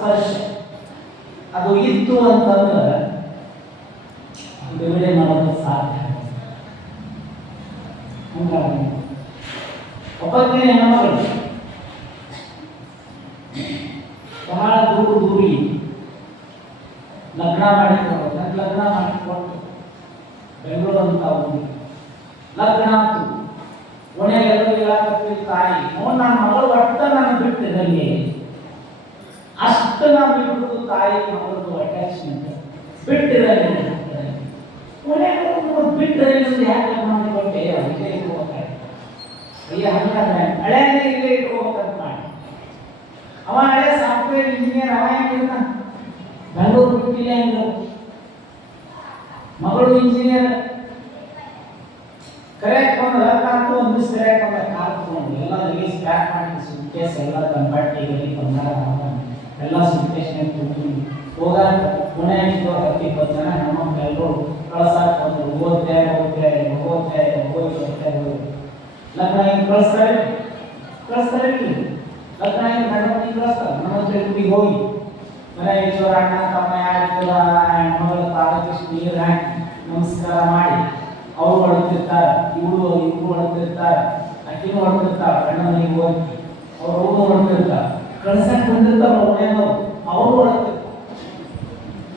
ಸ್ಪರ್ಶ ಅದು ಇತ್ತು ಅಂತಂದ್ರೆ ಬಿಡುಗಡೆ ಮಾಡೋದು ಸಾಧ್ಯ. ಹಂಗಾಗಿ ಒಬ್ಬನೇ ಹೆಣ್ಮಗಳು ಬಹಳ ದೂರಿ ಲಗ್ನ ಮಾಡಿಕೊಟ್ಟು ಬೆಂಗಳೂರು ಅಂತ ಲಗ್ನ ಆಯ್ತು. ಒಣೆಗೆಲ್ಲರೂ ಹೇಳಕತ್ತೀವಿ ತಾಯಿ ನನ್ನ ಮಗಳು ಒಟ್ಟ ನಾನು ಬಿಟ್ಟಿದ್ದಲ್ಲಿ ಅಷ್ಟು ನಾವು ಬಿಟ್ಟು ತಾಯಿ ಮಗಳದ್ದು ಅಟ್ಯಾಚ್ಮೆಂಟ್ ಬಿಟ್ಟಿರಲಿ ಬಿಟ್ಟರೆ ಯಾಕೆ ಮಾಡಿಕೊಟ್ಟೆ ಇಲ್ಲೇ ಇಟ್ಕೋಬೇಕಾಯ್ತು. ಅಯ್ಯ ಹಂಗಾದ್ರೆ ಹಳೆಯೇ ಇಲ್ಲೇ ಇಟ್ಕೋಬೇಕಂತ ಮಾಡಿ ಅವ ಹಳೆ ಸಾಫ್ಟ್ವೇರ್ ಇಂಜಿನಿಯರ್ ಅವ ಹೆಂಗಿರ್ತ ಬೆಂಗಳೂರು ಬಿಟ್ಟಿಲ್ಲ ಹೆಂಗ ಮಗಳು ಇಂಜಿನಿಯರ್ ಕರೆಕ್ಟ್ ಒಂದು ರಕ್ಕಾಂತೂ ಒಂದು ದಿವಸ ಕರೆಕ್ಟ್ ಒಂದು ಕಾರ್ ತಗೊಂಡು ಎಲ್ಲ ರಿಲೀಸ್ ಪ್ಯಾಕ್ ಮಾಡಿ ಸುಟ್ಕೇಸ್ ಎಲ್ಲ ಕಂಪಾರ್ಟಿಗಲಿ ಬಂಗಾರ ಎಲ್ಲ ಸುಟ್ಕೇಸ್ನಾಗ ತುಂಬ ಹೋಗಾಕ ಪುಣೆ ಇದ್ದು 10-20 ಜನ ನಮ್ಮ ಎಲ್ಲರೂ ಕಳ್ಸಾಕ ಒಂದು ಓದ್ತೆ ಲಗ್ನ ಹಿಂಗೆ ಕಳಿಸ್ತಾರೆ ಲಗ್ನ ಹಿಂಗೆ ಗಂಡಮನಿಗೆ ಕಳಿಸ್ತಾರೆ ನಮ್ಮ ಹುಡುಗಿಗೆ ಹೋಗಿ ಮನೆ ಈಶ್ವರ ಅಣ್ಣ ತಮ್ಮ ಯಾರಿಲ್ಲ ಹೆಣ್ಮಗಳ ಪಾದಕ್ಕೆ ನೀರು ಹಾಕಿ ನಮಸ್ಕಾರ ಮಾಡಿ ಅವ್ರು ಹೊಡ್ತಿರ್ತಾರೆ ಇವರು ಹೊಡ್ತಿರ್ತಾರೆ ಅಕ್ಕಿನೂ ಹೊಡ್ತಿರ್ತಾರೆ ಗಂಡಮನಿಗೆ ಹೋಗಿ ಅವ್ರು ಹೊಡ್ತಿರ್ತಾರೆ ಕಳ್ಸಕ್ಕೆ ಬಂದಿರ್ತಾರೆ ಒಳ್ಳೆಯವರು ಅವರು ಹೊಡ್ತಿರ್ತಾರೆ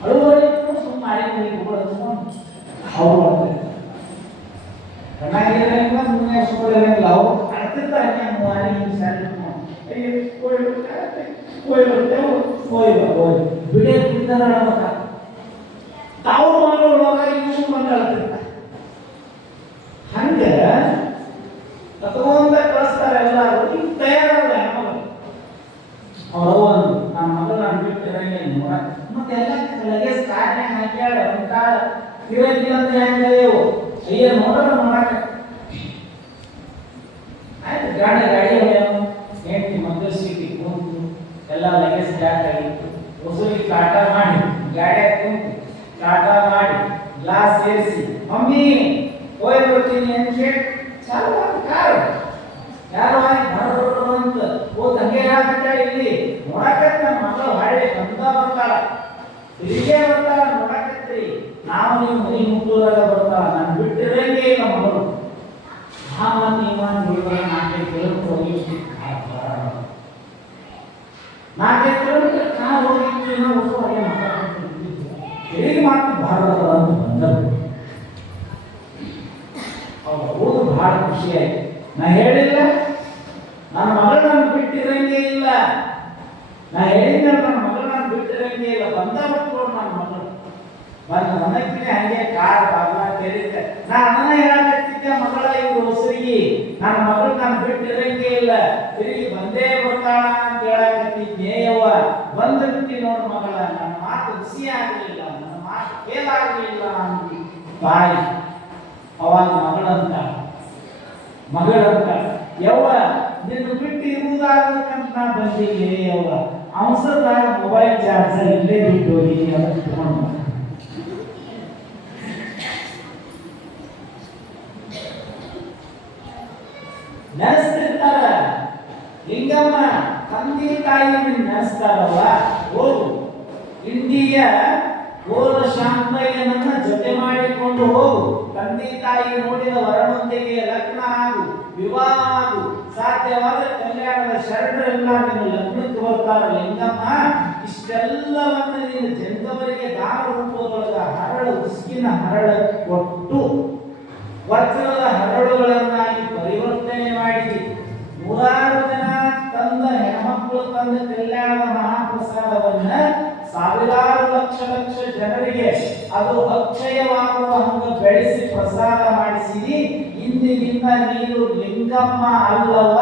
ಅಳುವಳಿ ಸುಮ್ಮನೆ ಮಾಡಿ ಅವ್ರು ಹೊಡ್ತಿರ್ತಾರೆ ಚೆನ್ನಾಗಿರೋದ್ರಿಂದ ಸುಮ್ಮನೆ ಸುಮ್ಮನೆ ಅವ್ರು ಅಡ್ತಿರ್ತಾರೆ ಮೂವಾರಿ ಬಿಡೇ ಬಿಡ್ತಾರ ತಾವು ಮನೊಳಗ ಇವರು ಮನೆ ಅಳ್ತಿರ್ತಾರೆ ಹಂಗೆ ತಗೊಂಡ ಕಳಿಸ್ತಾರೆ ಎಲ್ಲರೂ ಈಗ ತಯಾರಲ್ಲ ಅವರು ನನ್ನ ಮಗಳು ನಾನು ಬಿಟ್ಟಿರಂಗೆ ನೋಡ ಮತ್ತೆ ಎಲ್ಲ ಲಗೇಜ್ ಕಾರ್ಯ ಹಾಕ್ಯಾಡ ತಿರಗಿ ಅಂತ ಹೆಂಗೇವು ಅಯ್ಯ ನೋಡಕ ಆಯ್ತು ಗಾಡಿ ಹೆಂಡತಿ ಮಕ್ಕಳ ಸೀಟಿ ಕೂತು ಎಲ್ಲ ಲಗೇಜ್ ಜಾಗ ಆಗಿತ್ತು ಹೊಸರಿಗೆ ಟಾಟಾ ಮಾಡಿ ಗಾಡಿ ಕೂತು ಟಾಟಾ ಮಾಡಿ ಗ್ಲಾಸ್ ಸೇರಿಸಿ ಮಮ್ಮಿ ಹೋಯ್ ಬರ್ತೀನಿ ಅಂತ ಹೇಳಿ ಚಾಲು ಕಾರು ಯಾರು ಬರೋರು ಅಂತ ಹೋದ್ ಹಂಗೆ ಹಾಕ್ತಾಳೆ ಇಲ್ಲಿ ನೋಡಕತ್ತ ನಮ್ಮ ಮಗಳು ಹಳ್ಳಿ ಬರ್ತಾಳ ತಿರುಗೇ ಬರ್ತಾಳ ನೋಡಕತ್ರಿ ನಾವು ನೀವು ಮನೆ ಮುಟ್ಟೂರಾಗ ಬರ್ತಾಳ ನಾನು ಬಿಟ್ಟಿರಂಗೆ ಇಲ್ಲ ಮಗಳು ನಾಲ್ಕೈದು ಕಿಲೋಮೀಟರ್ ಹೋಗಿ ನಾಲ್ಕೈದು ಕಿಲೋಮೀಟರ್ ಕಾರ್ ಹೋಗಿದ್ವಿ ನಾವು ತಿರುಗಿ ಮಾತು ಭಾರತ ಅಂತ ಬಂದರು ಅವ್ರು ಬಹಳ ಖುಷಿಯಾಯ್ತು. ನಾ ಹೇಳಿಲ್ಲ ನನ್ನ ಮಗಳು ನಾನು ಬಿಟ್ಟಿರಂಗೆ ಇಲ್ಲ ನಾ ಹೇಳಿದ್ದ ನನ್ನ ಮಗಳು ನಾನು ಬಿಟ್ಟಿರಂಗೆ ಇಲ್ಲ ಬಂದ ಬಿಟ್ಕೊಂಡು ನನ್ನ ಮಗಳು ಬಂದ ಮನಕ್ಕಿನೇ ಹಂಗೆ ಕಾರ್ ಬಾಗ್ಲ ತೆರೀತೆ ನಾ ಅದನ್ನ ಹೇಳಕತ್ತಿದ್ದೆ ಮಗಳ ಇವ್ರು ಹೊಸರಿಗೆ ನನ್ನ ಮಗಳು ನಾನು ಬಿಟ್ಟಿರಂಗೆ ಇಲ್ಲ ತಿರುಗಿ ಬಂದೇ ಬರ್ತಾಳ ಅಂತ ಹೇಳಕತ್ತಿದ್ದೆ ಯವ್ವ ಬಂದು ಬಿಟ್ಟಿ ನೋಡು ಮಗಳ ನನ್ನ ಮಾತು ಹುಸಿ ಆಗಲಿಲ್ಲ ನನ್ನ ಮಾತು ಕೇಳಾಗಲಿಲ್ಲ ಅಂತ ತಾಯಿ ಅವಾಗ ಮಗಳಂತ ಯವ್ವ ನಿನ್ನ ಬಿಟ್ಟು ಇರುವುದಾಗಬೇಕಂತ ನಾ ಬಂದಿದ್ದೆ ಯವ್ವ ಅವಸರದಾಗ ಮೊಬೈಲ್ ಚಾರ್ಜರ್ ಇಲ್ಲೇ ಬಿಟ್ಟು ಹೋಗಿ ಅದಕ್ಕೆ ತಗೊಂಡು ನೆನೆಸ್ತಿರ್ತಾರ ಲಿಂಗಮ್ಮ ತಂದೆ ತಾಯಿ ನೆನೆಸ್ತಾರಲ್ಲ ಹೋಗು ಇಂಡಿಯ ಓರ ಶಾಂತಯ್ಯನನ್ನ ಜೊತೆ ಮಾಡಿಕೊಂಡು ಹೋಗು ತಂದೆ ತಾಯಿ ನೋಡಿದ ವರನೊಂದಿಗೆ ಲಗ್ನ ಆಗು ವಿವಾಹ ಆಗು ಸಾಧ್ಯವಾದರೆ ಕಲ್ಯಾಣದ ಶರಣರೆಲ್ಲ ನಿನ್ನ ಲಗ್ನಕ್ಕೆ ಬರ್ತಾರೆ ಲಿಂಗಮ್ಮ ಇಷ್ಟೆಲ್ಲವನ್ನು ನೀನು ಜನದವರಿಗೆ ದಾನ ರೂಪದೊಳಗ ಹರಳು ಉಸ್ಕಿನ ಹರಳ ಕೊಟ್ಟು ವಜ್ರದ ಹರಳುಗಳನ್ನಾಗಿ ಪರಿವರ್ತನೆ ಮಾಡಿದಿ 100 ಜನ ತಂದ ಹೆಣ್ಮಕ್ಳು ತಂದ ಕಲ್ಯಾಣದ ಮಹಾಪ್ರಸಾದವನ್ನ ಸಾವಿರಾರು ಲಕ್ಷ ಜನರಿಗೆ ಅದು ಅಕ್ಷಯವಾಗುವ ಹಂಗ ಬೆಳೆಸಿ ಪ್ರಸಾದ ಮಾಡಿಸಿದಿ. ಇಂದಿನಿಂದ ನೀನು ಲಿಂಗಮ್ಮ ಅಲ್ಲವ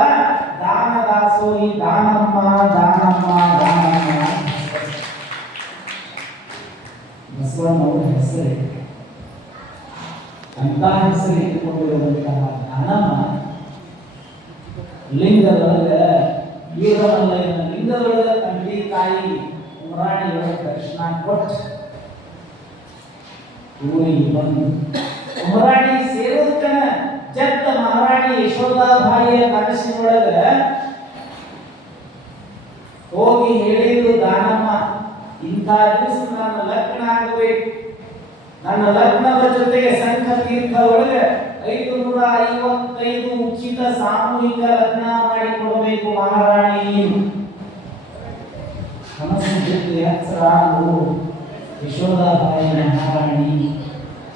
ದಾನದಾಸೋಹಿ ದಾನಮ್ಮ ಬಸವಣ್ಣವರ ಹೆಸರೇ ಅಂತ ಹೆಸರು ಇಟ್ಟುಕೊಂಡಿರುವಂತಹ ದಾನಮ್ಮ ಲಿಂಗದೊಳಗ ಲಿಂಗದೊಳಗ ತಂದೆ ತಾಯಿ ಉಮರಾಣಿಯೊಳಗೆ ದರ್ಶನ ಕೊಟ್ಟು ಊರಿಗೆ ಬಂದು ಉಮರಾಣಿ ಸೇರೋದಕ್ಕನ ಜತ್ತ ಮಹಾರಾಣಿ ಯಶೋಧಾಬಾಯಿಯ ಕನಸಿನೊಳಗ ಹೋಗಿ ಹೇಳಿದ್ರು ದಾನಮ್ಮ ದಿವಸ ನನ್ನ ಲಗ್ನ ಆಗಬೇಕು. ನನ್ನ ಲಗ್ನದ ಜೊತೆಗೆ ಸಂಘ ತೀರ್ಥ ಒಳಗೆ 555 ಉಚಿತ ಸಾಮೂಹಿಕ ಲಗ್ನ ಮಾಡಿಕೊಡಬೇಕು ಮಹಾರಾಣಿ. ಯಶೋಧಾಬಾಯಿನ ಮಹಾರಾಣಿ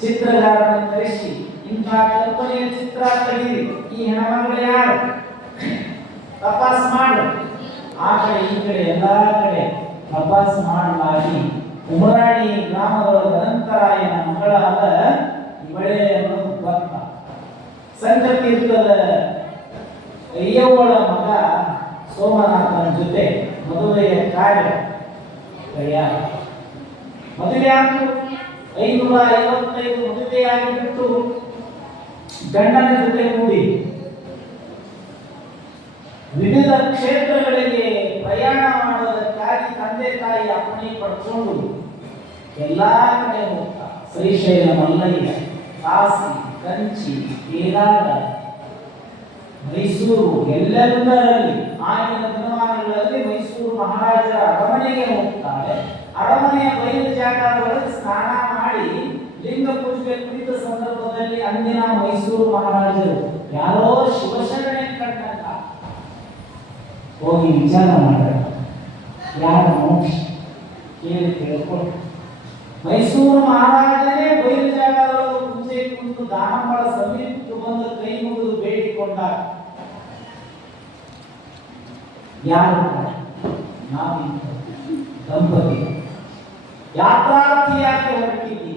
ಚಿತ್ರಗಾರನ ಕರೆಸಿ ಇಂಥ ಕಲ್ಪನೆಯ ಚಿತ್ರ ತೆಗೀರಿ. ಈ ಹೆಣ್ಮಗಳು ಯಾರು ತಪಾಸ್ ಮಾಡು. ಆ ಕಡೆ ಈ ಕಡೆ ಎಲ್ಲಾ ಕಡೆ ತಪಾಸ್ ಮಾಡಲಾಗಿ ಉಮರಾಣಿ ಗ್ರಾಮದೊಳಗ ಅನಂತರಾಯನ ಮಗಳಾದ ಇವಳೇ ಅನ್ನೋದು ಗೊತ್ತ. ಸಂಘತೀರ್ಥದ ಅಯ್ಯವ್ವಳ ಮಗ ಸೋಮನಾಥನ ಜೊತೆ ಮದುವೆಯ ಕಾರ್ಯ ತಯಾರ. ಮದುವೆ ಆಯ್ತು. 555 ಮದುವೆಯಾಗಿಬಿಟ್ಟು ಗಂಡನ ಜೊತೆ ಕೂಡಿ ವಿವಿಧ ಕ್ಷೇತ್ರಗಳಿಗೆ ಪ್ರಯಾಣ ಮಾಡುವುದಕ್ಕಾಗಿ ತಂದೆ ತಾಯಿ ಅಪ್ಪಣೆ ಪಡ್ಕೊಂಡು ಎಲ್ಲಾ ಕಡೆ ಹೋಗ್ತಾ. ಶ್ರೀಶೈಲ, ಮಲ್ಲಯ್ಯ, ಕಾಸಿ, ಕಂಚಿ, ಕೇದಾರ, ಮೈಸೂರು ಎಲ್ಲೆಲ್ಲರಲ್ಲಿ ಆಗಿನ ದಿನಮಾನಗಳಲ್ಲಿ ಮೈಸೂರು ಮಹಾರಾಜರ ಅರಮನೆಗೆ ಹೋಗ್ತಾರೆ. ಅರಮನೆಯ ಬಯಲು ಜಾಗಗಳಲ್ಲಿ ಸ್ನಾನ ಮಾಡಿ ಲಿಂಗ ಪೂಜೆಗೆ ಕುಳಿತ ಸಂದರ್ಭದಲ್ಲಿ ಅಂದಿನ ಮೈಸೂರು ಮಹಾರಾಜರು ಯಾರೋ ಶಿವಶರಣೆ ಕಂಡಂತ ಹೋಗಿ ವಿಚಾರ ಮಾಡ್ತಾರೆ. ಯಾರ ಮೋಕ್ಷ ಕೇಳಿ ಕೇಳ್ಕೊಂಡು ಮೈಸೂರು ಮಹಾರಾಜನೇ ಬಯಲು ಜಾಗದೊಳಗೆ ಪೂಜೆ ಕುಳಿತು ದಾನಂಬಳ ಸಮೀಪಕ್ಕೆ ಬಂದು ಕೈ ಮುಗಿದು ಬೇಡಿಕೊಂಡ. ಯಾರು ನಾವು ದಂಪತಿ ಯಾತ್ರಾರ್ಥಿಯಾಗಿ ಹೊರಟಿದ್ದೀವಿ.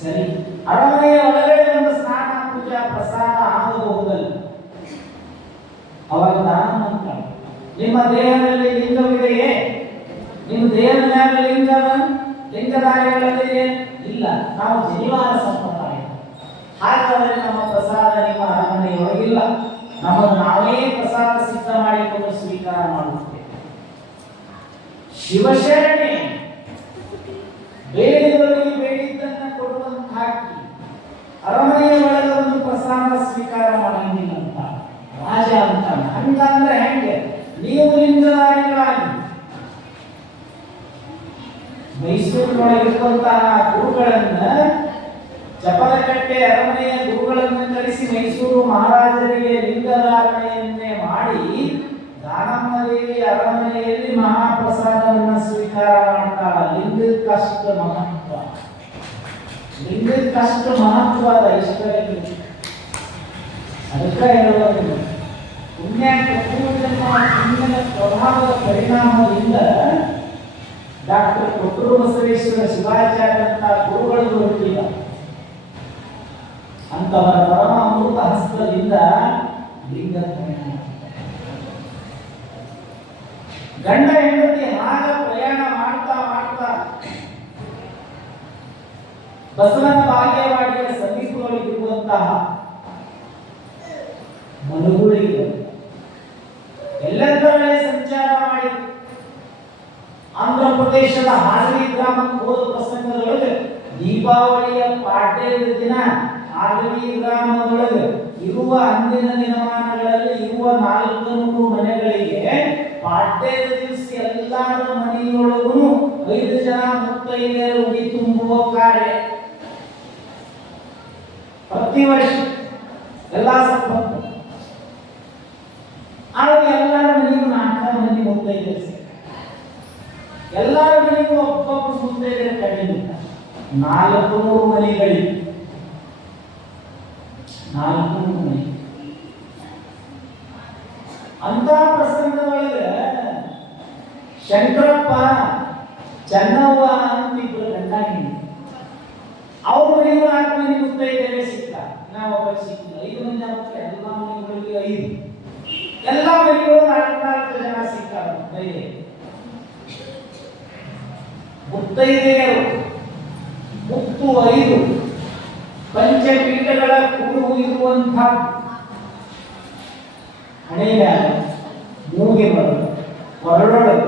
ಸರಿ, ಅರಮನೆಯ ಒಳಗಡೆ ಒಂದು ಸ್ನಾನ ಪೂಜಾ ಪ್ರಸಾದ ಆಗಬಹುದಲ್ಲ. ಅವಾಗ ದಾನ ನಿಮ್ಮ ದೇಹದಲ್ಲಿ ಲಿಂಗವಿದೆಯೇ? ನಿಮ್ಮ ದೇಹದ ಮೇಲೆ ಲಿಂಗಧಾರಿಗಳಲ್ಲಿ ಇಲ್ಲ. ನಾವು ಜನಿವಾರ ಸಂಪ್ರದಾಯ. ಹಾಗಾದರೆ ನಮ್ಮ ಪ್ರಸಾದ ನಿಮ್ಮ ಅರಮನೆಯೊಳಗಿಲ್ಲ. ನಮ್ಮನ್ನು ನಾವೇ ಪ್ರಸಾದ ಸಿದ್ಧ ಮಾಡಿಕೊಂಡು ಸ್ವೀಕಾರ ಮಾಡುತ್ತೇವೆ. ಶಿವಶರಣೆ ಬೇಡಿದವರಿಗೆ ಬೇಡಿದ್ದನ್ನು ಕೊಡುವಂತ ಹಾಕಿ ಅರಮನೆಯ ಒಳಗೆ ಒಂದು ಪ್ರಸಾದ ಸ್ವೀಕಾರ ಮಾಡಂಗಿಲ್ಲ ಅಂತ ರಾಜ ಅಂತ. ಹಂಗಂದ್ರೆ ಹೆಂಗೆ? ನೀವು ಲಿಂಗಧಾರಿಗಳಾಗಿ ಮೈಸೂರಿನೊಳಗಿರುವಂತಹ ಗುರುಗಳನ್ನ, ಚಪಲಕಟ್ಟೆ ಅರಮನೆಯ ಗುರುಗಳನ್ನು ಕರೆಸಿ ಮೈಸೂರು ಮಹಾರಾಜರಿಗೆ ಲಿಂಗಧಾರಣೆಯನ್ನೇ ಮಾಡಿ ದಾನಮ್ಮದೇವಿ ಅರಮನೆಯಲ್ಲಿ ಮಹಾಪ್ರಸಾದವನ್ನು ಸ್ವೀಕಾರ ಮಾಡ್ತಾಳ. ಲಿಂಗಕ್ಕಷ್ಟು ಮಹತ್ವ, ಲಿಂಗಕ್ಕಷ್ಟು ಮಹತ್ವದ ಇಷ್ಟರಲ್ಲಿ. ಅದಕ್ಕೆ ಹೇಳುವುದು ಪುಣ್ಯದ ಪ್ರಭಾವದ ಪರಿಣಾಮದಿಂದ ಡಾಕ್ಟರ್ ಕೊಟ್ಟೂರು ಬಸವೇಶ್ವರ ಶಿವಾಚಾರ್ಯ ಅಂತ ಗುರುಗಳು ದೊರಕಿಲ್ಲ. ಅಂತವರ ಪರಮ ಅಮೃತ ಹಸ್ತದಿಂದ ಲಿಂಗ ಗಂಡ ಹೆಂಡತಿ ಹಾಗ ಪ್ರಯಾಣ ಮಾಡ್ತಾ ಮಾಡ್ತಾ ಬಸವನ ಬಾಗೇವಾಡಿಯ ಸಮೀಪದೊಳಗಿರುವಂತಹ ಮನುಗುಳಿಗೆ ಎಲ್ಲೆಂದರೇ ಸಂಚಾರ ಮಾಡಿ ಆಂಧ್ರ ಪ್ರದೇಶದ ಹಾಸನಿ ಗ್ರಾಮಕ್ಕೆ ಹೋದ ಪ್ರಸಂಗದೊಳಗೆ ದೀಪಾವಳಿಯ ಪಾಡ್ಯದ ದಿನ ಹಾಸನಿ ಗ್ರಾಮದೊಳಗೆ ಇರುವ ಅಂದಿನ ದಿನಮಾನಗಳಲ್ಲಿ ಇರುವ 400 ಮನೆಗಳಿಗೆ ಪಾಡ್ಯದ ದಿವಸ ಎಲ್ಲರ ಮನೆಯೊಳಗೂ 5 ಜನ ಮುತ್ತೈದೆಯರು ಉಡಿ ತುಂಬುವ ಕಾರ್ಯ ಪ್ರತಿ ವರ್ಷ ಎಲ್ಲ ಸಂಪತ್ತು. ಆದ್ರೆ ಎಲ್ಲರ ಮನೆಗೂ 4 ಮಂದಿ ಮುತ್ತೈದೆಯರು, ಎಲ್ಲರ ಮನೆಗೂ ಒಬ್ಬೊಬ್ಬ ಮುತ್ತೈದೆಯರು ಕಡಿಮೆ. 400 ಮನೆಗಳಿಗೆ 400 ಮನೆ. ಅಂತ ಪ್ರಸಂಗದೊಳಗೆ ಶಂಕರಪ್ಪ, ಚೆನ್ನವ್ವ ಅಂತ ಇಬ್ಬರು ಗಂಡಾಗಿ ಅವ್ರ ಮನೆಗೂ 4 ಮಂದಿ ಮುತ್ತೈದೆಯರೇ ಸಿಕ್ಕ. ಒಬ್ಬ ಸಿಕ್ಕಿಲ್ಲ. 5 ಮಂದಿ ಮಕ್ಕಳು ಎಲ್ಲ ಮನೆಗಳಿಗೆ 5, ಎಲ್ಲ ಮನೆಗಳು 4 ಜನ ಸಿಕ್ಕಾರ ಮುತ್ತೈದೆಯರು. ಮುತ್ತು 5 ಪಂಚಪೀಠಗಳ ಕುರುಹು ಇರುವಂಥ ಹಣೆಯ ಮೂಗೆ ಬರೋದು, ಹೊರಡೊಳಗೆ,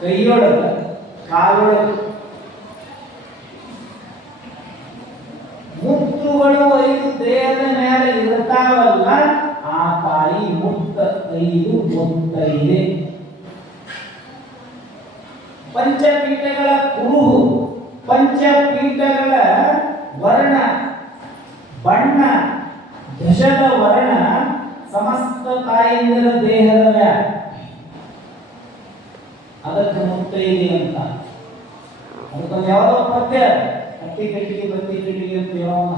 ಕೈಯೊಳಗೆ, ಕಾಲೊಳಗೆ ಮುತ್ತುಗಳು 5 ದೇಹದ ಮೇಲೆ ಇರ್ತಾವಲ್ಲ, ಆ ತಾಯಿ ಮುತ್ತ 5 ಮುತ್ತೈದೆ. ಪಂಚಪೀಠಗಳ ಕುರುಹು, ಪಂಚಪೀಠಗಳ ವರ್ಣ ಬಣ್ಣ ದಶದ ವರ್ಣ ಸಮಸ್ತ ತಾಯಂದಿರ ದೇಹದ ವ್ಯಾಪ್ತಿ. ಅದಕ್ಕೆ ಮುತ್ತೈದೆ ಅಂತ. ಅದಕ್ಕೊಂದು ಯಾವುದೋ ಪದ್ಯ, ಅಟ್ಟಿ ಕಟ್ಟಿಗೆ ಬತ್ತಿ ಕಟ್ಟಿಗೆ ಅಂತ